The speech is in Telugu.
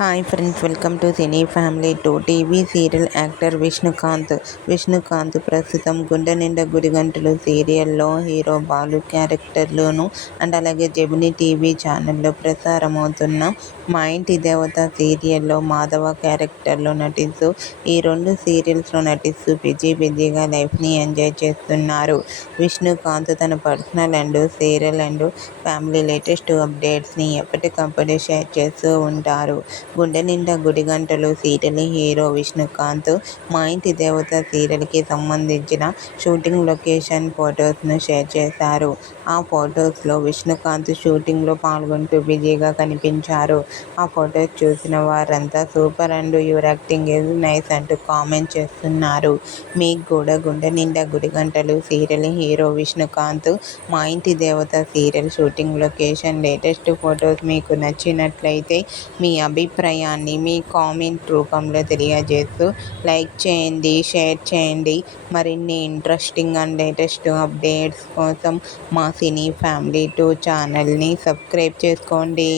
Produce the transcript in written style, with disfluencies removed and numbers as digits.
Hi friends, welcome to cine family 2. TV serial actor Vishnukant ప్రస్తుతం గుండె నిండా గుడిగంటలు సీరియల్లో హీరో బాలు క్యారెక్టర్లోను అండ్ అలాగే జెమినీ టీవీ ఛానల్లో ప్రసారమవుతున్న మా ఇంటి దేవత సీరియల్లో మాధవ క్యారెక్టర్లో నటిస్తూ ఈ 2 సీరియల్స్లో నటిస్తూ బిజీగా లైఫ్ని ఎంజాయ్ చేస్తున్నారు. విష్ణుకాంత్ తన personal and serial and family latest అప్డేట్స్ని ఎప్పటికప్పుడు షేర్ చేస్తూ ఉంటారు. గుండె నిండా గుడిగంటలు సీరియల్ హీరో విష్ణుకాంత్ మా ఇంటి దేవత సీరియల్కి సంబంధించిన షూటింగ్ లొకేషన్ ఫొటోస్ను షేర్ చేశారు. ఆ ఫొటోస్లో విష్ణుకాంత్ షూటింగ్లో పాల్గొంటూ బిజీగా కనిపించారు. ఆ ఫొటోస్ చూసిన వారంతా super and your acting is nice అంటూ కామెంట్ చేస్తున్నారు. మీకు కూడా గుండె నిండా గుడిగంటలు సీరియల్ హీరో విష్ణుకాంత్ మా ఇంటి దేవత serial shooting location latest photos మీకు నచ్చినట్లయితే మీ అభిప్రాయాన్ని మీ కామెంట్ రూపంలో తెలియజేస్తూ లైక్ చేయండి, షేర్ చేయండి. మరిన్ని ఇంట్రెస్టింగ్ అండ్ లేటెస్ట్ అప్డేట్స్ కోసం మా సినీ ఫ్యామిలీ 2 ఛానల్ని సబ్స్క్రైబ్ చేసుకోండి.